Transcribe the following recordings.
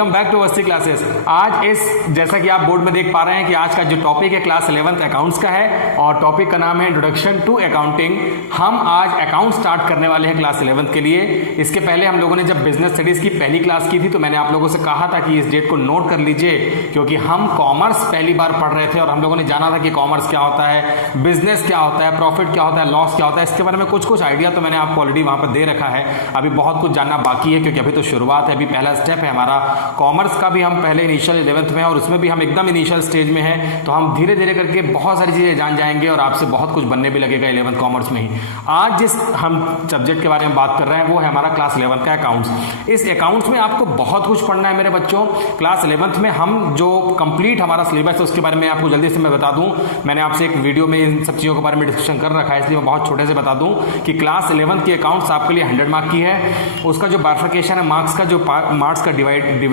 Welcome back to Awasthi classes. आज इस जैसा कि आप बोर्ड में देख पा रहे हैं कि आज का जो टॉपिक है क्लास 11th अकाउंट्स का है और टॉपिक का नाम है इंट्रोडक्शन टू अकाउंटिंग। हम आज अकाउंट स्टार्ट करने वाले हैं क्लास 11th के लिए। इसके पहले हम लोगों ने जब बिजनेस स्टडीज की पहली क्लास की थी तो मैंने आप लोगों से कहा था कि इस डेट को नोट कर लीजिए, क्योंकि हम कॉमर्स पहली बार पढ़ रहे थे और हम लोगों ने जाना था कि कॉमर्स क्या होता है, बिजनेस क्या होता है, प्रॉफिट क्या होता है, लॉस क्या होता है। इसके बारे में कुछ आइडिया तो मैंने आपको ऑलरेडी वहां पर दे रखा है। अभी बहुत कुछ जानना बाकी है, क्योंकि अभी तो शुरुआत है, अभी पहला स्टेप है हमारा। कॉमर्स का भी हम पहले इनिशियल 11th में है और उसमें भी हम एकदम इनिशियल स्टेज में है, तो हम धीरे धीरे करके बहुत सारी चीजें जान जाएंगे और आपसे बहुत कुछ बनने भी लगेगा 11th कॉमर्स में ही। आज जिस हम सब्जेक्ट के बारे में बात कर रहे हैं वो है हमारा क्लास 11th का अकाउंट्स। इस अकाउंट्स में आपको बहुत कुछ पढ़ना है मेरे बच्चों। क्लास 11th में हम जो कंप्लीट हमारा सिलेबस है उसके बारे में आपको जल्दी से मैं बता दूं। मैंने आपसे एक वीडियो में इन सब चीज़ों के बारे में डिस्कशन कर रखा है, इसलिए मैं बहुत छोटे से बता दूं कि क्लास 11th की अकाउंट्स आपके लिए 100 मार्क की है। उसका जो बाइफरकेशन है मार्क्स का, जो मार्क्स का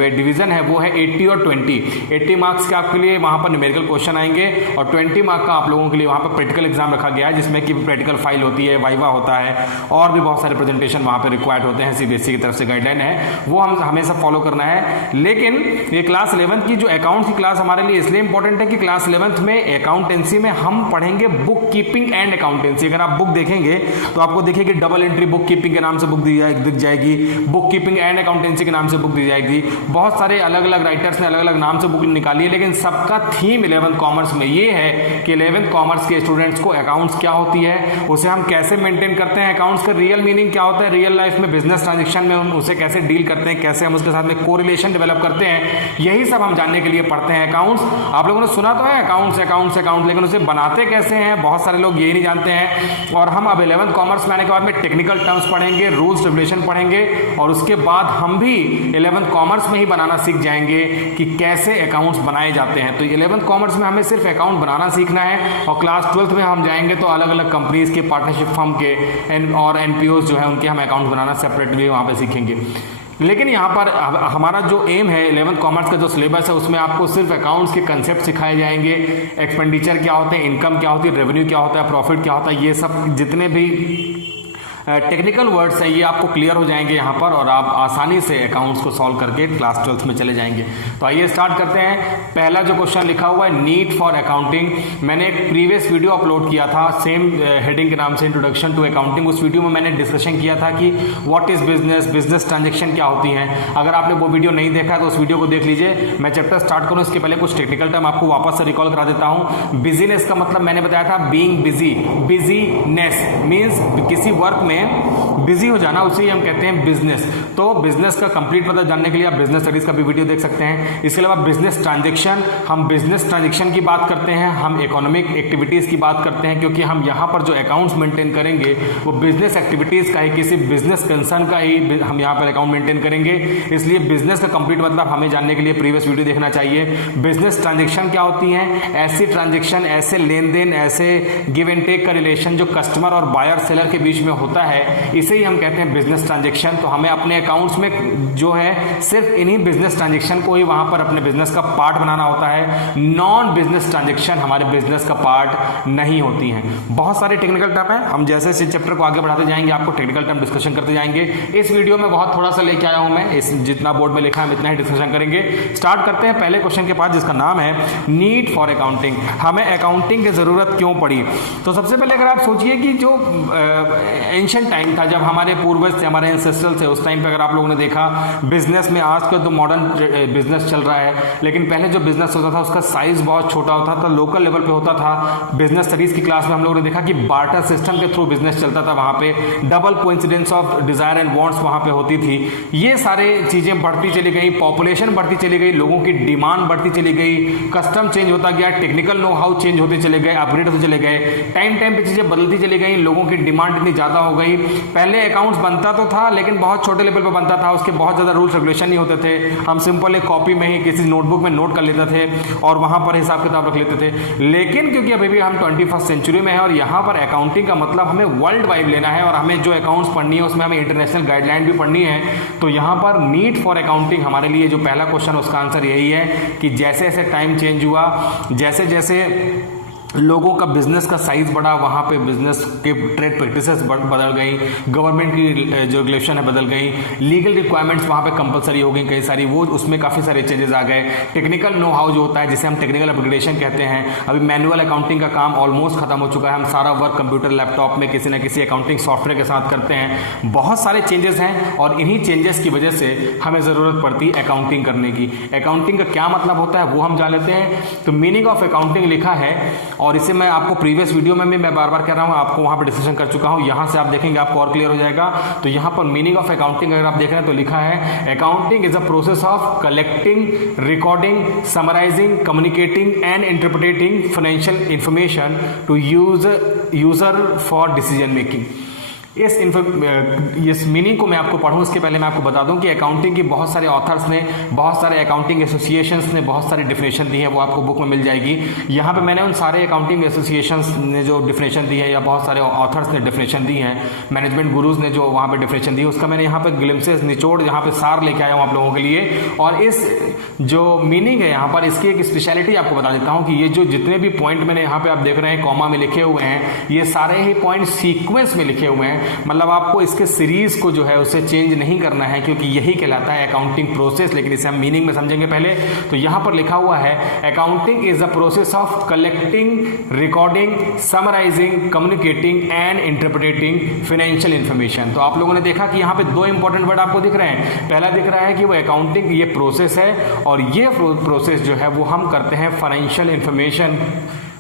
डिवीजन है वो है 80 और 20। 80 मार्क्स के आपके लिए वहां पर न्यूमेरिकल क्वेश्चन आएंगे और 20 मार्क का आप लोगों के लिए वहां पर प्रैक्टिकल एग्जाम रखा गया है, जिसमें कि प्रैक्टिकल फाइल होती है, वाइवा होता है और भी बहुत सारे प्रेजेंटेशन वहां पर रिक्वायर्ड होते हैं। सीबीएसई की तरफ से गाइडलाइन है, वो हम हमेशा फॉलो करना है। लेकिन ये क्लास 11th की जो अकाउंट्स की क्लास हमारे लिए इसलिए इंपॉर्टेंट है कि क्लास 11th में अकाउंटेंसी में हम पढ़ेंगे बुक कीपिंग एंड अकाउंटेंसी। अगर आप बुक देखेंगे तो आपको देखिए कि डबल एंट्री बुक कीपिंग के नाम से बुक दिख जाएगी, बुक कीपिंग एंड अकाउंटेंसी के नाम से बुक दी जाएगी। बहुत सारे अलग अलग राइटर्स ने अलग अलग नाम से बुक निकाली है, लेकिन सबका थीम 11th कॉमर्स में ये है कि 11th कॉमर्स के स्टूडेंट्स को अकाउंट्स क्या होती है, उसे हम कैसे मेंटेन करते हैं, अकाउंट्स का रियल मीनिंग क्या होता है, रियल लाइफ में बिजनेस ट्रांजेक्शन में हम उसे कैसे डील करते हैं, कैसे हम उसके साथ में कोरिलेशन डेवलप करते हैं, यही सब हम जानने के लिए पढ़ते हैं अकाउंट्स। आप लोगों ने सुना तो है अकाउंट्स अकाउंट्स अकाउंट, लेकिन उसे बनाते कैसे हैं बहुत सारे लोग यही नहीं जानते हैं। और हम अब 11th कॉमर्स में आने के बाद में टेक्निकल टर्म्स पढ़ेंगे, रूल्स रेगुलेशन पढ़ेंगे और उसके बाद हम भी 11th कॉमर्स में ही बनाना सीख जाएंगे कि कैसे अकाउंट्स बनाए जाते हैं। तो 11th कॉमर्स में हमें सिर्फ अकाउंट बनाना सीखना है और क्लास 12th में हम जाएंगे तो अलग अलग कंपनीज के, पार्टनरशिप फर्म के और एनपीओ जो है उनके हम अकाउंट बनाना सेपरेटली वहां पे सीखेंगे। लेकिन यहाँ पर हमारा जो एम है 11th कॉमर्स का जो सिलेबस है उसमें आपको सिर्फ अकाउंट्स के कंसेप्ट सिखाए जाएंगे। एक्सपेंडिचर क्या होते हैं, इनकम क्या होती है, रेवेन्यू क्या होता है, प्रॉफिट क्या होता है, ये सब जितने भी टेक्निकल वर्ड्स हैं ये आपको क्लियर हो जाएंगे यहाँ पर और आप आसानी से अकाउंट्स को सॉल्व करके क्लास 12th में चले जाएंगे। तो आइए स्टार्ट करते हैं। पहला जो क्वेश्चन लिखा हुआ है नीड फॉर अकाउंटिंग, मैंने एक प्रीवियस वीडियो अपलोड किया था सेम हेडिंग के नाम से इंट्रोडक्शन टू अकाउंटिंग। उस वीडियो में मैंने डिस्कशन किया था कि what is business, business transaction क्या होती हैं। अगर आपने वो वीडियो नहीं देखा तो उस वीडियो को देख लीजिए। मैं चैप्टर स्टार्ट करूँ इसके पहले कुछ टेक्निकल टर्म आपको वापस से रिकॉल करा देता हूँ। बिजीनेस का मतलब मैंने बताया था बीइंग बिजी, बिजीनेस मीन्स किसी वर्क में बिजी हो जाना, उसे हम कहते हैं बिजनेस। तो बिजनेस का कंप्लीट मतलब जानने के लिए आप बिजनेस स्टडीज का भी वीडियो देख सकते हैं। इसके अलावा बिजनेस ट्रांजैक्शन, हम बिजनेस ट्रांजैक्शन की बात करते हैं, हम इकोनॉमिक एक्टिविटीज की बात करते हैं, क्योंकि हम यहाँ पर जो अकाउंट्स मेंटेन करेंगे वो बिजनेस एक्टिविटीज का ही, किसी बिजनेस कंसर्न का ही हम यहाँ पर अकाउंट मेंटेन करेंगे। इसलिए बिजनेस का कंप्लीट मतलब हमें जानने के लिए प्रीवियस वीडियो देखना चाहिए। बिजनेस ट्रांजेक्शन क्या होती है, ऐसी ट्रांजेक्शन, ऐसे लेन देन, ऐसे गिव एंड टेक का रिलेशन जो कस्टमर और बायर सेलर के बीच में होता है, इसे ही हम कहते हैं बिजनेस ट्रांजैक्शन। तो हमें अपने अकाउंट्स में जो है सिर्फ इन्हीं बिजनेस ट्रांजैक्शन को ही वहां पर अपने बिजनेस का पार्ट बनाना होता है। नॉन बिजनेस ट्रांजैक्शन हमारे बिजनेस का पार्ट नहीं होती हैं। बहुत सारे टेक्निकल टर्म है, हम जैसे इस चैप्टर को आगे बढ़ाते जाएंगे आपको टेक्निकल टर्म डिस्कशन करते जाएंगे। इस वीडियो में बहुत थोड़ा सा लेके आया हूं मैं, इस जितना बोर्ड में लिखा है इतना ही डिस्कशन करेंगे। स्टार्ट करते हैं पहले क्वेश्चन के पास, जिसका नाम है नीड फॉर अकाउंटिंग। हमें अकाउंटिंग की जरूरत क्यों पड़ी? तो सबसे पहले अगर आप सोचिए कि जो एंशिएंट टाइम था, जब हमारे पूर्वज थे, हमारे एंसेस्ट्रल थे, उस टाइम पे अगर आप लोगों ने देखा बिजनेस में, आज का तो मॉडर्न बिजनेस चल रहा है, लेकिन पहले जो बिजनेस होता था उसका साइज बहुत छोटा होता था, लोकल लेवल पे होता था। बिजनेस स्टडीज की क्लास में हम लोगों ने देखा कि बार्टर सिस्टम के थ्रू बिजनेस चलता था, वहां पे double coincidence of desire and wants वहां पे होती थी। ये सारे चीजें बढ़ती चली गई, पॉपुलेशन बढ़ती चली गई, लोगों की डिमांड बढ़ती चली गई, कस्टम चेंज होता गया, टेक्निकल नो हाउ चेंज होते चले गए, अपग्रेड होते चले गए, टाइम टाइम पे चीजें बदलती चली गई, लोगों की डिमांड इतनी ज्यादा हो गई। पहले अकाउंट्स बनता तो था लेकिन बहुत छोटे लेवल पे बनता था, उसके बहुत ज्यादा रूल्स रेगुलेशन नहीं होते थे। हम सिंपल एक कॉपी में ही किसी नोटबुक में नोट कर लेते थे और वहां पर हिसाब किताब रख लेते थे। लेकिन क्योंकि अभी भी हम 21st सेंचुरी में है और यहाँ पर अकाउंटिंग का मतलब हमें वर्ल्ड वाइड लेना है और हमें जो अकाउंट्स पढ़नी है उसमें हमें इंटरनेशनल गाइडलाइन भी पढ़नी है, तो यहाँ पर नीड फॉर अकाउंटिंग हमारे लिए जो पहला क्वेश्चन उसका आंसर यही है कि जैसे जैसे टाइम चेंज हुआ, जैसे जैसे लोगों का बिजनेस का साइज बढ़ा, वहाँ पे बिजनेस के ट्रेड प्रैक्टिसेस बदल गई, गवर्नमेंट की जो रेगुलेशन है बदल गई, लीगल रिक्वायरमेंट्स वहाँ पे कंपलसरी हो गई कई सारी, वो उसमें काफ़ी सारे चेंजेस आ गए। टेक्निकल नो हाउ जो होता है जिसे हम टेक्निकल अपग्रेडेशन कहते हैं, अभी मैनुअल अकाउंटिंग का काम ऑलमोस्ट खत्म हो चुका है, हम सारा वर्क कंप्यूटर लैपटॉप में किसी न किसी अकाउंटिंग सॉफ्टवेयर के साथ करते हैं। बहुत सारे चेंजेस हैं और इन्हीं चेंजेस की वजह से हमें ज़रूरत पड़ती है अकाउंटिंग करने की। अकाउंटिंग का क्या मतलब होता है वो हम जान लेते हैं। तो मीनिंग ऑफ अकाउंटिंग लिखा है और इसे मैं आपको प्रीवियस वीडियो में भी मैं बार बार कह रहा हूं, आपको वहां पर डिस्कशन कर चुका हूं, यहां से आप देखेंगे आपको और क्लियर हो जाएगा। तो यहां पर मीनिंग ऑफ अकाउंटिंग अगर आप देख रहे हैं तो लिखा है accounting is a process of collecting, recording, summarising, communicating and interpreting financial information to user for decision making. इस मीनिंग को मैं आपको पढ़ूं उसके पहले मैं आपको बता दूं कि अकाउंटिंग की बहुत सारे ऑथर्स ने, बहुत सारे अकाउंटिंग एसोसिएशंस ने बहुत सारी डिफिनेशन दी है, वो आपको बुक में मिल जाएगी। यहाँ पे मैंने उन सारे अकाउंटिंग एसोसिएशंस ने जो डिफिनेशन दी है या बहुत सारे ऑथर्स ने डिफिनेशन दी है, मैनेजमेंट गुरुज ने जो वहाँ पे डिफिनेशन दी, उसका मैंने यहाँ पे ग्लिम्सेस, निचोड़, यहाँ पे सार लेके आया हूँ आप लोगों के लिए। और इस जो मीनिंग है यहाँ पर, इसकी एक स्पेशलिटी आपको बता देता हूँ कि ये जो जितने भी पॉइंट मैंने यहाँ पे आप देख रहे हैं कॉमा में लिखे हुए हैं, ये सारे ही पॉइंट सीक्वेंस में लिखे हुए हैं। मतलब आपको इसके सीरीज को जो है उसे चेंज नहीं करना है, क्योंकि यही कहलाता है अकाउंटिंग प्रोसेस। लेकिन इसे हम मीनिंग में समझेंगे पहले। तो यहां पर लिखा हुआ है accounting is the process of collecting, recording, summarising, communicating and interpreting financial information. तो आप लोगों ने देखा कि यहां पे दो इंपॉर्टेंट वर्ड आपको दिख रहे हैं। पहला दिख रहा है कि वो अकाउंटिंग ये प्रोसेस है, और ये प्रोसेस जो है वो हम करते हैं फाइनेंशियल इंफॉर्मेशन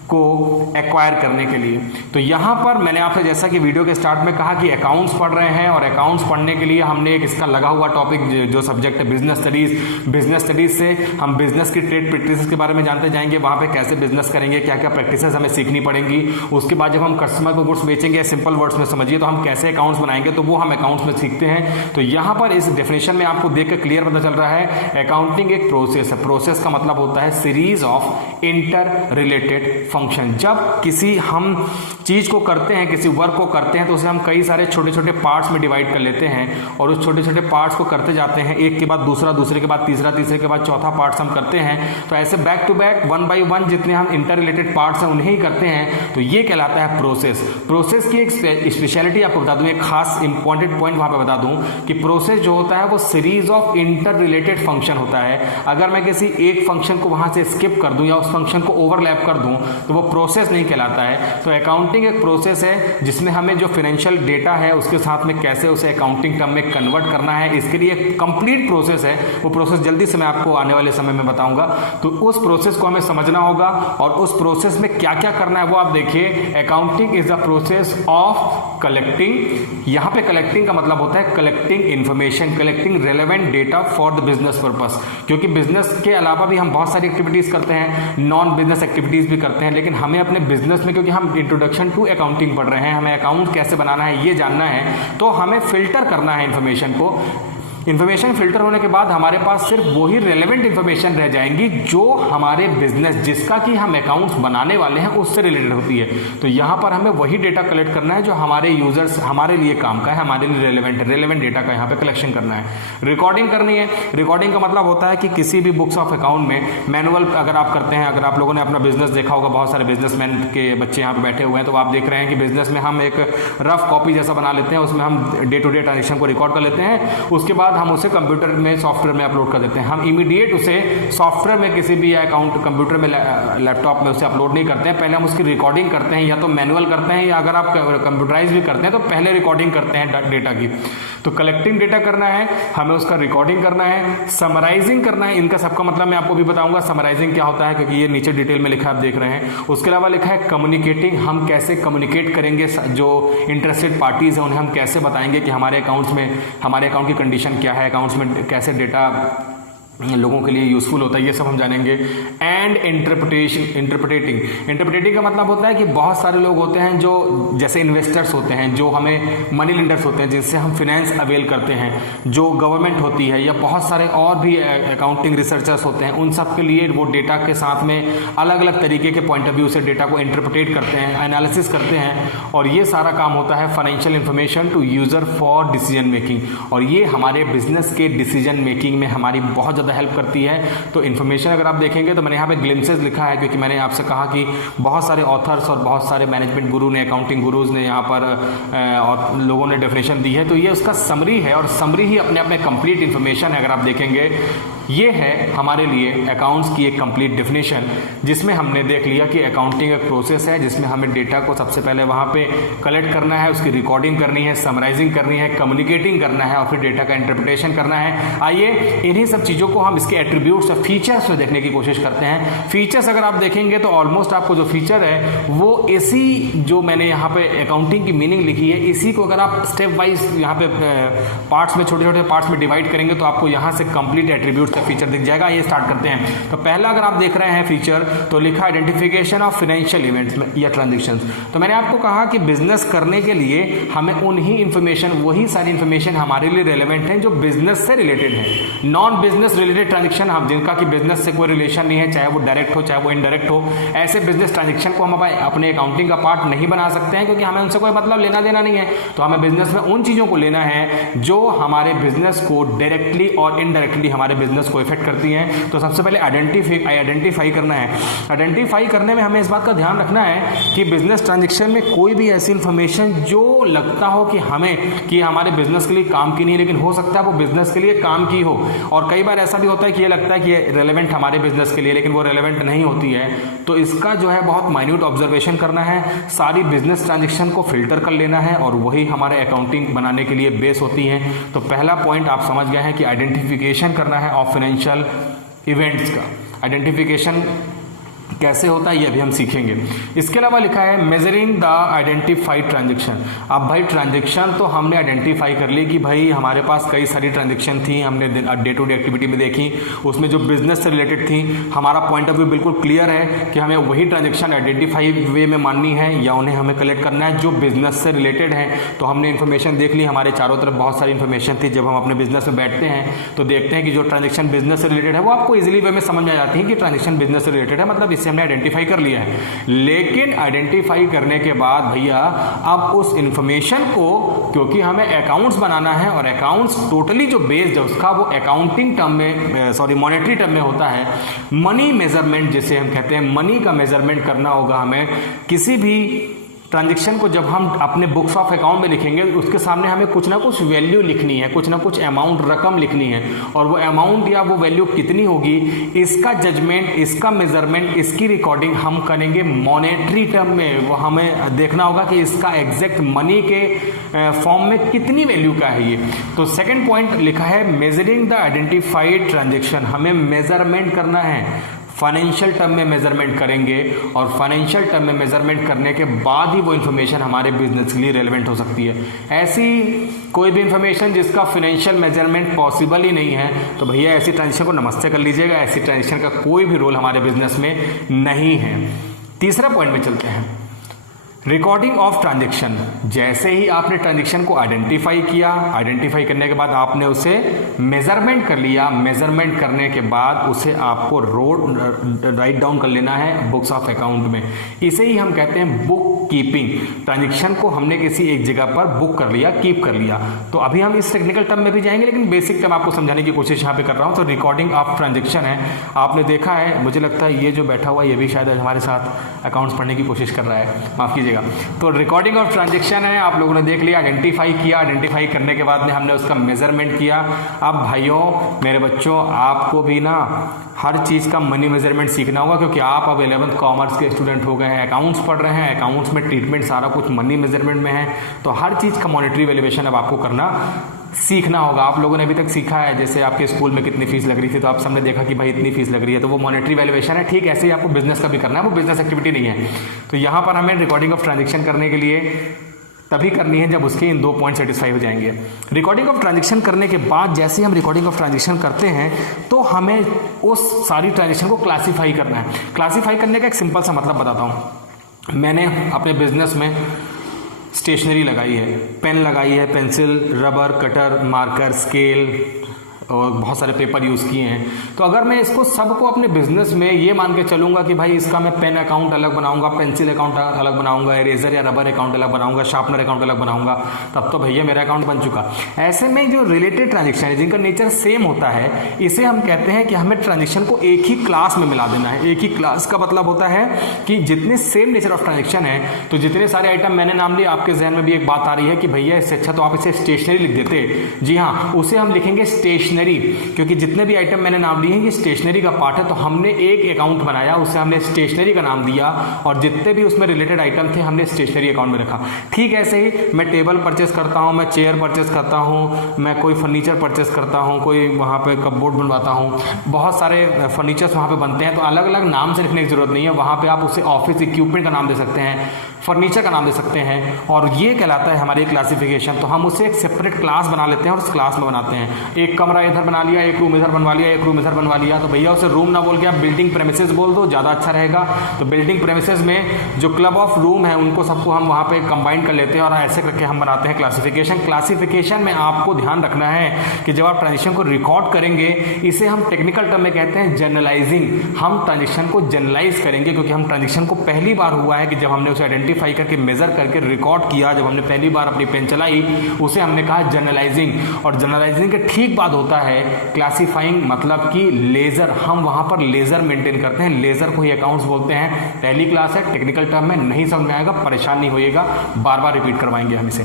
को एक्वायर करने के लिए। तो यहाँ पर मैंने आपसे जैसा कि वीडियो के स्टार्ट में कहा कि अकाउंट्स पढ़ रहे हैं, और अकाउंट्स पढ़ने के लिए हमने एक इसका लगा हुआ टॉपिक जो सब्जेक्ट है बिजनेस स्टडीज। बिजनेस स्टडीज से हम बिजनेस की ट्रेड प्रैक्टिसेस के बारे में जानते जाएंगे, वहाँ पे कैसे बिजनेस करेंगे, क्या क्या प्रैक्टिसेस हमें सीखनी पड़ेंगी। उसके बाद जब हम कस्टमर को गुड्स बेचेंगे, सिंपल वर्ड्स में समझिए, तो हम कैसे अकाउंट्स बनाएंगे, तो वो हम अकाउंट्स में सीखते हैं। तो यहाँ पर इस डेफिनेशन में आपको देख कर क्लियर पता चल रहा है अकाउंटिंग एक प्रोसेस है। प्रोसेस का मतलब होता है series of inter related function. जब किसी हम चीज को करते हैं, किसी वर्क को करते हैं, तो उसे हम कई सारे छोटे छोटे पार्ट्स में डिवाइड कर लेते हैं, और उस छोटे छोटे पार्ट्स को करते जाते हैं, एक के बाद दूसरा, दूसरे के बाद तीसरा, तीसरे के बाद चौथा पार्ट्स हम करते हैं। तो ऐसे back to back, one by one जितने हम इंटर रिलेटेड पार्ट्स हैं उन्हें ही करते हैं। तो ये कहलाता है प्रोसेस। प्रोसेस की एक स्पेशलिटी आपको बता दूं, एक खास इंपॉर्टेंट पॉइंट वहां पे बता दूं कि प्रोसेस जो होता है वो series of inter related function होता है। अगर मैं किसी एक फंक्शन को वहां से स्किप कर दूं या उस फंक्शन को ओवरलैप कर दूं, तो वो प्रोसेस नहीं कहलाता है। तो अकाउंटिंग एक प्रोसेस है जिसमें हमें जो फाइनेंशियल डेटा है उसके साथ में कैसे उसे अकाउंटिंग टर्म में कन्वर्ट करना है, इसके लिए एक कंप्लीट प्रोसेस है। वो प्रोसेस जल्दी से मैं आपको आने वाले समय में बताऊंगा। तो उस प्रोसेस को हमें समझना होगा, और उस प्रोसेस में क्या क्या करना है वो आप देखिए। Accounting is the process of collecting. यहां पे कलेक्टिंग का मतलब होता है collecting information, collecting relevant data for the business purpose. क्योंकि बिजनेस के अलावा भी हम बहुत सारी एक्टिविटीज करते हैं, नॉन बिजनेस एक्टिविटीज भी करते हैं, लेकिन हमें अपने बिजनेस में, क्योंकि हम इंट्रोडक्शन टू अकाउंटिंग पढ़ रहे हैं, हमें अकाउंट कैसे बनाना है ये जानना है, तो हमें फिल्टर करना है इन्फॉर्मेशन को। इन्फॉर्मेशन फिल्टर होने के बाद हमारे पास सिर्फ वही रेलेवेंट इन्फॉर्मेशन रह जाएंगी जो हमारे बिजनेस, जिसका कि हम अकाउंट्स बनाने वाले हैं, उससे रिलेटेड होती है। तो यहाँ पर हमें वही डेटा कलेक्ट करना है जो हमारे यूजर्स, हमारे लिए काम का है, हमारे लिए रेलेवेंट डेटा का यहाँ पे कलेक्शन करना है। रिकॉर्डिंग करनी है। रिकॉर्डिंग का मतलब होता है कि किसी भी बुक्स ऑफ अकाउंट में मैनुअल अगर आप करते हैं, अगर आप लोगों ने अपना बिजनेस देखा होगा, बहुत सारे बिजनेसमैन के बच्चे यहाँ पे बैठे हुए हैं, तो आप देख रहे हैं कि बिजनेस में हम एक रफ कॉपी जैसा बना लेते हैं, उसमें हम डे टू डे ट्रांजेक्शन को रिकॉर्ड कर लेते हैं। उसके बाद हम उसे कंप्यूटर में, सॉफ्टवेयर में अपलोड कर देते हैं। हम इमीडिएट उसे सॉफ्टवेयर में, किसी भी अकाउंट कंप्यूटर में, लैपटॉप में उसे अपलोड नहीं करते हैं। पहले हम उसकी रिकॉर्डिंग करते हैं, या तो मैनुअल करते हैं, या अगर आप कंप्यूटराइज भी करते हैं तो पहले रिकॉर्डिंग करते हैं डेटा की। तो कलेक्टिंग डेटा करना है, हमें उसका रिकॉर्डिंग करना है, समराइजिंग करना है। इनका सबका मतलब मैं आपको भी बताऊंगा समराइजिंग क्या होता है, क्योंकि ये नीचे डिटेल में लिखा है, आप देख रहे हैं। उसके अलावा लिखा है कम्युनिकेटिंग। हम कैसे कम्युनिकेट करेंगे, जो इंटरेस्टेड पार्टीज हैं उन्हें हम कैसे बताएंगे कि हमारे अकाउंट्स में, हमारे अकाउंट की कंडीशन क्या है, अकाउंट्स में कैसे डेटा लोगों के लिए यूजफुल होता है, ये सब हम जानेंगे। एंड इंटरप्रिटेटिंग का मतलब होता है कि बहुत सारे लोग होते हैं जो, जैसे इन्वेस्टर्स होते हैं, जो हमें मनी लेंडर्स होते हैं, जिनसे हम फिनेंस अवेल करते हैं, जो गवर्नमेंट होती है, या बहुत सारे और भी अकाउंटिंग रिसर्चर्स होते हैं, उन सब के लिए वो डेटा के साथ में अलग अलग तरीके के पॉइंट ऑफ व्यू से डेटा को इंटरप्रिटेट करते हैं, एनालिसिस करते हैं। और ये सारा काम होता है financial information to user for decision making. और ये हमारे बिजनेस के डिसीजन मेकिंग में हमारी बहुत ज़्यादा हेल्प करती है। तो इन्फॉर्मेशन अगर आप देखेंगे तो मैंने यहाँ पे ग्लिम्सेस लिखा है, क्योंकि मैंने आपसे कहा कि बहुत सारे ऑथर्स और बहुत सारे मैनेजमेंट गुरु ने, अकाउंटिंग गुरुज ने यहाँ पर और लोगों ने डेफिनेशन दी है। तो ये उसका समरी है, और समरी ही अपने आप में कंप्लीट इन्फॉर्मेशन है। अगर आप देखेंगे ये है हमारे लिए अकाउंट्स की एक कंप्लीट डेफिनेशन, जिसमें हमने देख लिया कि अकाउंटिंग एक प्रोसेस है जिसमें हमें डेटा को सबसे पहले वहाँ पे कलेक्ट करना है, उसकी रिकॉर्डिंग करनी है, समराइजिंग करनी है, कम्युनिकेटिंग करना है और फिर डेटा का इंटरप्रिटेशन करना है। आइए इन्हीं सब चीज़ों को हम इसके एट्रीब्यूट्स और फीचर्स में देखने की कोशिश करते हैं। फीचर्स अगर आप देखेंगे तो ऑलमोस्ट आपको जो फीचर है वो इसी जो मैंने यहाँ पे अकाउंटिंग की मीनिंग लिखी है, इसी को अगर आप स्टेप वाइज यहाँ पे पार्ट्स में, छोटे छोटे पार्ट्स में डिवाइड करेंगे तो आपको यहाँ से कंप्लीट एट्रीब्यूट्स का फीचर दिख जाएगा। ये स्टार्ट करते हैं। तो पहला अगर आप देख रहे हैं फीचर, तो लिखा आइडेंटिफिकेशन ऑफ फाइनेंशियल इवेंट्स में या ट्रांजेक्शंस। तो मैंने आपको कहा कि बिजनेस करने के लिए हमें उन्हीं इंफॉर्मेशन, वही सारी इंफॉर्मेशन हमारे लिए रेलेवेंट है जो बिजनेस से रिलेटेड है। नॉन बिजनेस रिलेटेड ट्रांजेक्शन, हम जिनका कि बिजनेस से कोई रिलेशन नहीं है, चाहे वो डायरेक्ट हो चाहे वो इनडायरेक्ट हो, ऐसे बिजनेस ट्रांजेक्शन को हम अपने अकाउंटिंग का पार्ट नहीं बना सकते हैं, क्योंकि हमें उनसे कोई मतलब लेना देना नहीं है। तो हमें बिजनेस में उन चीज़ों को लेना है जो हमारे बिजनेस को डायरेक्टली और इनडायरेक्टली हमारे बिजनेस को इफेक्ट करती हैं। तो सबसे पहले आइडेंटिफाई करना है। आइडेंटिफाई करने में हमें इस बात का ध्यान रखना है कि बिजनेस ट्रांजेक्शन में कोई भी ऐसी इंफॉर्मेशन जो लगता हो कि हमारे बिजनेस के लिए काम की नहीं, लेकिन हो सकता है वो बिजनेस के लिए काम की हो। और कई बार ऐसा भी होता है कि ये लगता है कि ये रेलेवेंट हमारे बिजनेस के लिए, लेकिन वो रेलेवेंट नहीं होती है। तो इसका जो है बहुत माइन्यूट ऑब्जर्वेशन करना है, सारी बिजनेस ट्रांजेक्शन को फिल्टर कर लेना है, और वही हमारे अकाउंटिंग बनाने के लिए बेस होती है। तो पहला पॉइंट आप समझ गए हैं कि आइडेंटिफिकेशन करना है ऑफ फाइनेंशियल इवेंट्स का। आइडेंटिफिकेशन कैसे होता है ये अभी हम सीखेंगे। इसके अलावा लिखा है मेजरिंग द आइडेंटिफाइड ट्रांजेक्शन। अब भाई ट्रांजेक्शन तो हमने आइडेंटिफाई कर ली कि भाई हमारे पास कई सारी ट्रांजेक्शन थी, हमने डे टू डे एक्टिविटी में देखी, उसमें जो बिजनेस से रिलेटेड थी। हमारा पॉइंट ऑफ व्यू बिल्कुल क्लियर है कि हमें वही ट्रांजेक्शन आइडेंटिफाई वे में माननी है या उन्हें हमें कलेक्ट करना है जो बिजनेस से रिलेटेड है। तो हमने इन्फॉर्मेशन देख ली, हमारे चारों तरफ बहुत सारी इन्फॉर्मेशन थी। जब हम अपने बिजनेस में बैठते हैं तो देखते हैं कि जो ट्रांजेक्शन बिजनेस से रिलेटेड है वो आपको इजीली वे में समझ में आ जाती है कि ट्रांजेक्शन बिजनेस से रिलेटेड है, मतलब इससे हमने आइडेंटिफाई कर लिया है। लेकिन आइडेंटिफाई करने के बाद भैया अब उस इंफॉर्मेशन को, क्योंकि हमें अकाउंट्स बनाना है और अकाउंट्स टोटली जो बेस्ड है उसका वो अकाउंटिंग टर्म में, मॉनेटरी टर्म में होता है। मनी मेजरमेंट जिसे हम कहते हैं, मनी का मेजरमेंट करना होगा हमें। किसी भी ट्रांजेक्शन को जब हम अपने बुक्स ऑफ अकाउंट में लिखेंगे उसके सामने हमें कुछ ना कुछ वैल्यू लिखनी है, कुछ ना कुछ अमाउंट, रकम लिखनी है, और वो अमाउंट या वो वैल्यू कितनी होगी, इसका जजमेंट, इसका मेजरमेंट, इसकी रिकॉर्डिंग हम करेंगे मॉनेटरी टर्म में। वो हमें देखना होगा कि इसका एग्जैक्ट मनी के फॉर्म में कितनी वैल्यू का है ये। तो सेकेंड पॉइंट लिखा है मेजरिंग द आइडेंटिफाइड ट्रांजेक्शन। हमें मेजरमेंट करना है, फाइनेंशियल टर्म में मेजरमेंट करेंगे, और फाइनेंशियल टर्म में मेजरमेंट करने के बाद ही वो इन्फॉर्मेशन हमारे बिजनेस के लिए रेलेवेंट हो सकती है। ऐसी कोई भी इन्फॉर्मेशन जिसका फाइनेंशियल मेजरमेंट पॉसिबल ही नहीं है तो भैया ऐसी ट्रांजेक्शन को नमस्ते कर लीजिएगा, ऐसी ट्रांजेक्शन का कोई भी रोल हमारे बिजनेस में नहीं है। तीसरा पॉइंट में चलते हैं, रिकॉर्डिंग ऑफ ट्रांजेक्शन। जैसे ही आपने ट्रांजेक्शन को आइडेंटिफाई किया, आइडेंटिफाई करने के बाद आपने उसे मेजरमेंट कर लिया, मेजरमेंट करने के बाद उसे आपको राइट डाउन कर लेना है बुक्स ऑफ अकाउंट में। इसे ही हम कहते हैं बुक कीपिंग। ट्रांजेक्शन को हमने किसी एक जगह पर बुक कर लिया, कीप कर लिया। तो अभी हम इस टेक्निकल टर्म में भी जाएंगे, लेकिन बेसिक टर्म आपको समझाने की कोशिश यहाँ पे कर रहा हूँ। तो रिकॉर्डिंग ऑफ ट्रांजेक्शन है, आपने देखा है, मुझे लगता है ये जो बैठा हुआ ये भी शायद हमारे साथ अकाउंट्स पढ़ने की कोशिश कर रहा है, माफ कीजिएगा। तो रिकॉर्डिंग ऑफ ट्रांजेक्शन है, आप लोगों ने देख लिया, आइडेंटिफाई किया, आइडेंटिफाई करने के बाद में हमने उसका मेजरमेंट किया। अब भाइयों मेरे बच्चों, आपको भी ना हर चीज़ का मनी मेजरमेंट सीखना होगा, क्योंकि आप अब 11th कॉमर्स के स्टूडेंट हो गए हैं, अकाउंट्स पढ़ रहे हैं, अकाउंट्स में ट्रीटमेंट सारा कुछ मनी मेजरमेंट में है। तो हर चीज़ का मॉनेटरी वैल्यूएशन अब आपको करना सीखना होगा। आप लोगों ने अभी तक सीखा है, जैसे आपके स्कूल में कितनी फीस लग रही थी तो आप सबने देखा कि भाई इतनी फीस लग रही है, तो वो मॉनेटरी वैल्यूएशन है। ठीक ऐसे ही आपको बिजनेस का भी करना है, वो बिजनेस एक्टिविटी नहीं है। तो यहाँ पर हमें रिकॉर्डिंग ऑफ ट्रांजेक्शन करने के लिए तभी करनी है जब उसके इन 2 पॉइंट सेटिस्फाई हो जाएंगे। रिकॉर्डिंग ऑफ ट्रांजेक्शन करने के बाद जैसे हम रिकॉर्डिंग ऑफ ट्रांजेक्शन करते हैं तो हमें उस सारी ट्रांजेक्शन को क्लासीफाई करना है। क्लासीफाई करने का एक सिंपल सा मतलब बताता हूँ। मैंने अपने बिजनेस में स्टेशनरी लगाई है, पेन लगाई है, pencil, rubber, cutter, marker, scale, और बहुत सारे पेपर यूज़ किए हैं। तो अगर मैं इसको सबको अपने बिजनेस में ये मान के चलूंगा कि भाई इसका मैं पेन अकाउंट अलग बनाऊंगा, पेंसिल अकाउंट अलग बनाऊंगा, इरेजर या रबर अकाउंट अलग बनाऊंगा, शार्पनर अकाउंट अलग बनाऊंगा, तब तो भैया मेरा अकाउंट बन चुका। ऐसे में जो रिलेटेड ट्रांजेक्शन है जिनका नेचर सेम होता है, इसे हम कहते हैं कि हमें ट्रांजेक्शन को एक ही क्लास में मिला देना है। एक ही क्लास का मतलब होता है कि जितने सेम नेचर ऑफ ट्रांजेक्शन है, तो जितने सारे आइटम मैंने नाम लिए, आपके जहन में भी एक बात आ रही है कि भैया इससे अच्छा तो आप इसे स्टेशनरी लिख देते। जी हाँ, उसे हम लिखेंगे स्टेशनरी, क्योंकि जितने भी आइटम मैंने नाम लिए हैं ये स्टेशनरी का पार्ट है। तो हमने एक अकाउंट बनाया, उसे हमने स्टेशनरी का नाम दिया, और जितने भी उसमें रिलेटेड आइटम थे हमने स्टेशनरी अकाउंट में रखा। ठीक ऐसे ही मैं टेबल परचेस करता हूँ, मैं चेयर परचेस करता हूँ, मैं कोई फर्नीचर परचेस करता हूँ, कोई वहाँ पे कपबोर्ड बनवाता हूँ, बहुत सारे फर्नीचर्स वहाँ पे बनते हैं। तो अलग अलग नाम से लिखने की जरूरत नहीं है, वहाँ पे आप उसे ऑफिस इक्विपमेंट का नाम दे सकते हैं, फर्नीचर का नाम दे सकते हैं, और ये कहलाता है हमारी क्लासिफिकेशन। तो हम उसे एक सेपरेट क्लास बना लेते हैं और उस क्लास में बनाते हैं। एक कमरा इधर बना लिया, एक रूम इधर बनवा लिया, एक रूम इधर बनवा लिया, तो भैया उसे रूम ना बोल के आप बिल्डिंग प्रेमिसेस बोल दो, ज़्यादा अच्छा रहेगा। तो बिल्डिंग प्रेमिसेस में जो क्लब ऑफ रूम है उनको सबको हम वहाँ पे कंबाइन कर लेते हैं, और ऐसे करके हम बनाते हैं क्लासिफिकेशन। क्लासिफिकेशन में आपको ध्यान रखना है कि जब आप ट्रांजेक्शन को रिकॉर्ड करेंगे, इसे हम टेक्निकल टर्म में कहते हैं जनरलाइजिंग। हम ट्रांजेक्शन को जनरलाइज करेंगे, क्योंकि हम ट्रांजेक्शन को पहली बार हुआ है कि जब हमने उसे आइडेंटिफाई करके मेजर करके रिकॉर्ड किया, जब हमने पहली बार अपनी पेन चलाई, उसे हमने कहा जनरलाइजिंग। और जनरलाइजिंग के ठीक बाद होता है क्लासिफाइंग, मतलब कि लेजर। हम वहां पर लेजर मेंटेन करते हैं, लेजर को ही अकाउंट्स बोलते हैं। पहली क्लास है, टेक्निकल टर्म में नहीं समझ में आएगा, परेशान नहीं होइएगा, बार बार रिपीट करवाएंगे हम इसे।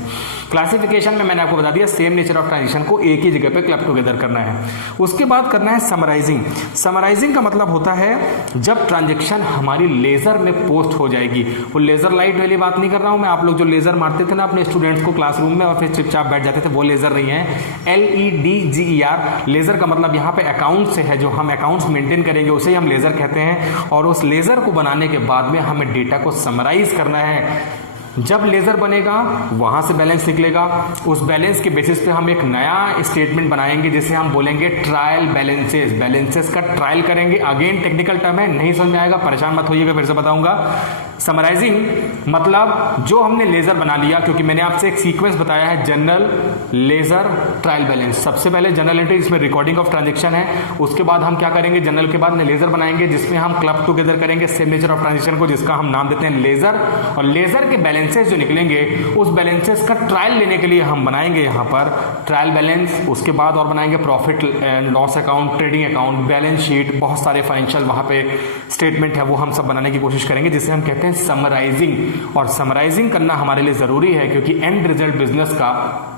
क्लासिफिकेशन में मैंने आपको बता दिया सेम नेचर ऑफ ट्रांजेक्शन को एक ही जगह पे क्लब टुगेदर करना है। उसके बाद करना है समराइजिंग। समराइजिंग का मतलब होता है जब ट्रांजेक्शन हमारी लेजर में पोस्ट हो जाएगी। वो लेजर लाइट वाली बात नहीं कर रहा हूं मैं, आप लोग जो लेजर मारते थे ना अपने स्टूडेंट्स को क्लासरूम में और फिर चुपचाप बैठ जाते थे, वो लेजर नहीं है। LEDGER लेजर का मतलब यहाँ पे अकाउंट से है, जो हम अकाउंट्स मेंटेन करेंगे उसे ही हम लेजर कहते हैं। और उस लेजर को बनाने के बाद में हमें डेटा को समराइज करना है। जब लेजर बनेगा वहां से बैलेंस निकलेगा, उस बैलेंस के बेसिस पे हम एक नया स्टेटमेंट बनाएंगे जिसे हम बोलेंगे ट्रायल बैलेंसेस। बैलेंसेस का ट्रायल करेंगे। अगेन टेक्निकल टर्म है, नहीं समझ में आएगा परेशान मत होइएगा, फिर से बताऊंगा। समराइजिंग मतलब जो हमने लेजर बना लिया, क्योंकि मैंने आपसे एक सीक्वेंस बताया है, जनरल, लेजर, ट्रायल बैलेंस। सबसे पहले जनरल एंट्री जिसमें रिकॉर्डिंग ऑफ ट्रांजेक्शन है, उसके बाद हम क्या करेंगे, जनरल के बाद में लेजर बनाएंगे जिसमें हम क्लब टुगेदर करेंगे सेम नेचर ऑफ ट्रांजेक्शन को, जिसका हम नाम देते हैं लेजर। और लेजर के बैलेंसेस जो निकलेंगे, उस बैलेंसेस का ट्रायल लेने के लिए हम बनाएंगे यहाँ पर ट्रायल बैलेंस। उसके बाद और बनाएंगे profit and loss account, trading account, balance sheet, बहुत सारे फाइनेंशियल वहाँ पे स्टेटमेंट है, वो हम सब बनाने की कोशिश करेंगे, जिसे हम कहते हैं समराइजिंग। और समराइजिंग करना हमारे लिए जरूरी है, क्योंकि एंड रिजल्ट बिजनेस का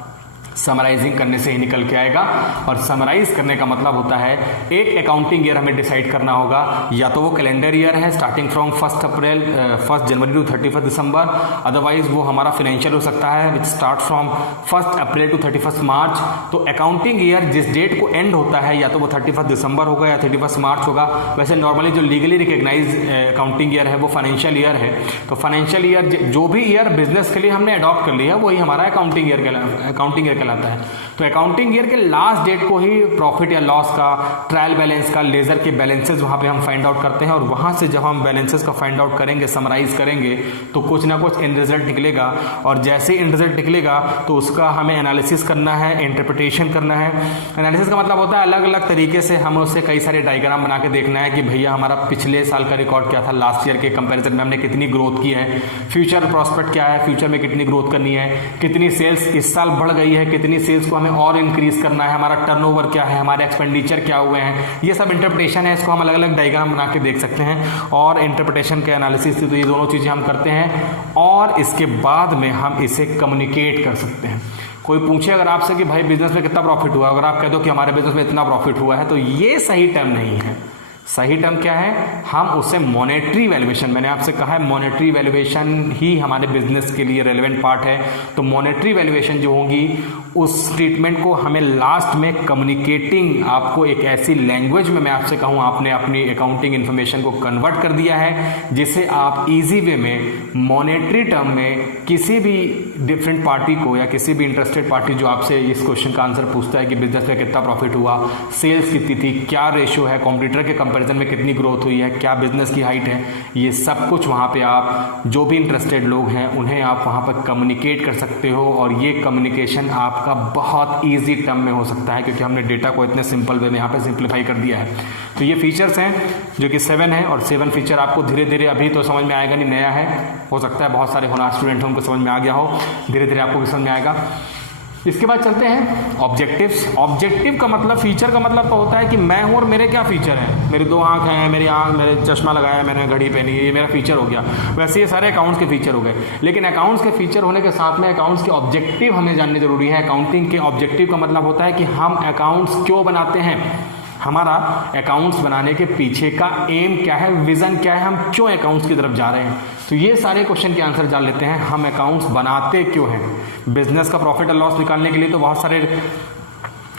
समराइजिंग करने से ही निकल के आएगा। और समराइज करने का मतलब होता है एक अकाउंटिंग ईयर हमें डिसाइड करना होगा, या तो वो कैलेंडर ईयर है starting from 1 January to 31 December, otherwise वो हमारा फाइनेंशियल हो सकता है which start from 1 April to 31 March. तो अकाउंटिंग ईयर जिस डेट को एंड होता है, या तो वो 31 दिसंबर होगा या 31 मार्च होगा। वैसे नॉर्मली जो लीगली रिकॉग्नाइज अकाउंटिंग ईयर है वो फाइनेंशियल ईयर है। तो फाइनेंशियल ईयर जो भी ईयर बिजनेस के लिए हमने अडॉप्ट कर लिया वही हमारा अकाउंटिंग ईयर कहलाता है। तो अकाउंटिंग ईयर के लास्ट डेट को ही प्रॉफिट या लॉस का, ट्रायल बैलेंस का, लेजर के बैलेंसेस वहां पे हम फाइंड आउट करते हैं। और वहां से जब हम बैलेंसेस का फाइंड आउट करेंगे, समराइज करेंगे, तो कुछ ना कुछ एंड रिजल्ट निकलेगा। और जैसे ही एंड रिजल्ट निकलेगा तो उसका हमें एनालिसिस करना है, इंटरप्रिटेशन करना है। एनालिसिस का मतलब होता है अलग अलग तरीके से हमें उससे कई सारे डायग्राम बना के देखना है कि भैया हमारा पिछले साल का रिकॉर्ड क्या था, लास्ट ईयर के कंपेरिजन में हमने कितनी ग्रोथ की है, फ्यूचर प्रॉस्पेक्ट क्या है, फ्यूचर में कितनी ग्रोथ करनी है, कितनी सेल्स इस साल बढ़ गई है, कितनी सेल्स को हमें और इंक्रीज करना है, हमारा टर्नओवर क्या है, हमारे एक्सपेंडिचर क्या हुए हैं। ये सब इंटरप्रिटेशन है, इसको हम अलग अलग डायग्राम बना के देख सकते हैं। और इंटरप्रिटेशन के एनालिसिस से तो ये दोनों चीजें हम करते हैं, और इसके बाद में हम इसे कम्युनिकेट कर सकते हैं। कोई पूछे अगर आपसे कि भाई बिजनेस में कितना प्रॉफिट हुआ, अगर आप कह दो कि हमारे बिजनेस में इतना प्रॉफिट हुआ है, तो ये सही टर्म नहीं है। सही टर्म क्या है, हम उसे मॉनेटरी वैल्यूएशन, मैंने आपसे कहा है मॉनेटरी वैल्यूएशन ही हमारे बिजनेस के लिए रेलेवेंट पार्ट है। तो मॉनेटरी वैल्यूएशन जो होगी उस ट्रीटमेंट को हमें लास्ट में कम्युनिकेटिंग, आपको एक ऐसी लैंग्वेज में मैं आपसे कहूँ आपने अपनी अकाउंटिंग इन्फॉर्मेशन को कन्वर्ट कर दिया है जिसे आप इजी वे में मॉनेटरी टर्म में किसी भी डिफरेंट पार्टी को या किसी भी इंटरेस्टेड पार्टी जो आपसे इस क्वेश्चन का आंसर पूछता है कि बिजनेस में कितना प्रॉफिट हुआ, सेल्स कितनी थी, क्या रेशियो है कॉम्पिटिटर के कंपैरिजन में कितनी ग्रोथ हुई है, क्या बिजनेस की हाइट है, ये सब कुछ वहाँ पे आप जो भी इंटरेस्टेड लोग हैं उन्हें आप वहाँ पर कम्युनिकेट कर सकते हो। और ये कम्युनिकेशन आपका बहुत ईजी टर्म में हो सकता है क्योंकि हमने डेटा को इतने सिंपल वे में यहाँ पे सिंप्लीफाई कर दिया है। तो ये फीचर्स हैं जो कि 7 है, और 7 फीचर आपको धीरे धीरे अभी तो समझ में आएगा नहीं, नया है, हो सकता है बहुत सारे होनहार स्टूडेंट हैं उनको समझ में आ गया हो, धीरे धीरे आपको भी समझ में आएगा। इसके बाद चलते हैं ऑब्जेक्टिव्स। ऑब्जेक्टिव का मतलब, फीचर का मतलब तो होता है कि मैं हूँ और मेरे क्या फीचर हैं, मेरी 2 आँख हैं, मेरी आँख, मेरे चश्मा लगाया, मैंने घड़ी पहनी है, ये मेरा फीचर हो गया। वैसे ये सारे अकाउंट्स के फीचर हो गए, लेकिन अकाउंट्स के फीचर होने के साथ में अकाउंट्स के ऑब्जेक्टिव हमें जानने जरूरी है। अकाउंटिंग के ऑब्जेक्टिव का मतलब होता है कि हम अकाउंट्स क्यों बनाते हैं, हमारा अकाउंट्स बनाने के पीछे का एम क्या है, विजन क्या है, हम क्यों अकाउंट्स की तरफ जा रहे हैं। तो ये सारे क्वेश्चन के आंसर जान लेते हैं। हम अकाउंट्स बनाते क्यों हैं। बिजनेस का प्रॉफिट और लॉस निकालने के लिए तो बहुत सारे